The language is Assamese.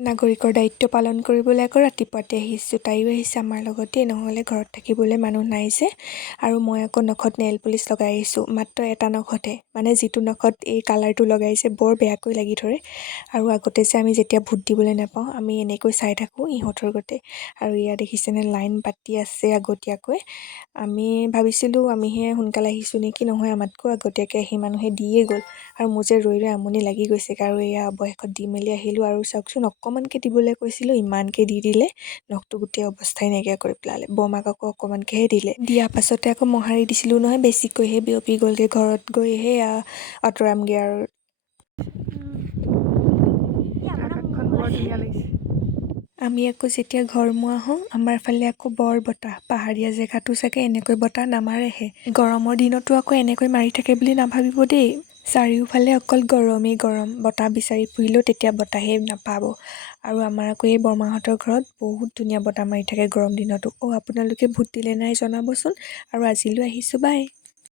নাগৰিকৰ দায়িত্ব পালন কৰিবলৈ আকৌ ৰাতিপুৱাতে আহিছোঁ। তাইও আহিছে আমাৰ লগতে, নহ'লে ঘৰত থাকিবলৈ মানুহ নাই যে। আৰু মই আকৌ নখত নেইল পলিচ লগাই আহিছোঁ, মাত্ৰ এটা নখতহে, মানে যিটো নখত এই কালাৰটো লগাইছে বৰ বেয়াকৈ লাগি ধৰে। আৰু আগতে যে আমি যেতিয়া ভোট দিবলৈ নাপাওঁ, আমি এনেকৈ চাই থাকোঁ ইহঁতৰ গতে। আৰু ইয়াত দেখিছেনে লাইন পাতি আছে আগতীয়াকৈ। আমি ভাবিছিলোঁ আমিহে সোনকালে আহিছোঁ নেকি, নহয় আমাতকৈ আগতীয়াকৈ আহি মানুহে দিয়ে গ'ল। আৰু মোৰ যে ৰৈ ৰৈ আমনি লাগি গৈছেগৈ। আৰু এয়া অৱশেষত দি মেলি আহিলোঁ। আৰু চাওকচোন, অকণমানকৈ দিবলৈ কৈছিলোঁ, ইমানকৈ দি দিলে, নখটো গোটেই অৱস্থাই নাইকিয়া কৰি পেলালে। বৰমাক আকৌ অকণমানকৈহে দিলে। দিয়াৰ পাছতে আকৌ মোহাৰি দিছিলোঁ নহয়, বেছিকৈহে বিয়পি গ'লগৈ। ঘৰত গৈ সেয়া আঁতৰামগৈ আৰু। আকাশখন বৰ ধুনীয়া লাগিছে। আমি আকৌ যেতিয়া ঘৰমুৱা হওঁ, আমাৰ ফালে আকৌ বৰ বতাহ। পাহাৰীয়া জেগাতো চাগে এনেকৈ বতাহ নামাৰেহে। গৰমৰ দিনতো আকৌ এনেকৈ মাৰি থাকে বুলি নাভাবিব দেই। চাৰিওফালে অকল গৰমেই গৰম। বতাহ বিচাৰি ফুৰিলেও তেতিয়া বতাহেই নাপাব। আৰু আমাৰ আকৌ এই বৰমাহঁতৰ ঘৰত বহুত ধুনীয়া বতাহ মাৰি থাকে গৰম দিনতো। আপোনালোকে ভোট দিলে নাই জনাবচোন। আৰু আজিলৈ আহিছোঁ, বাই।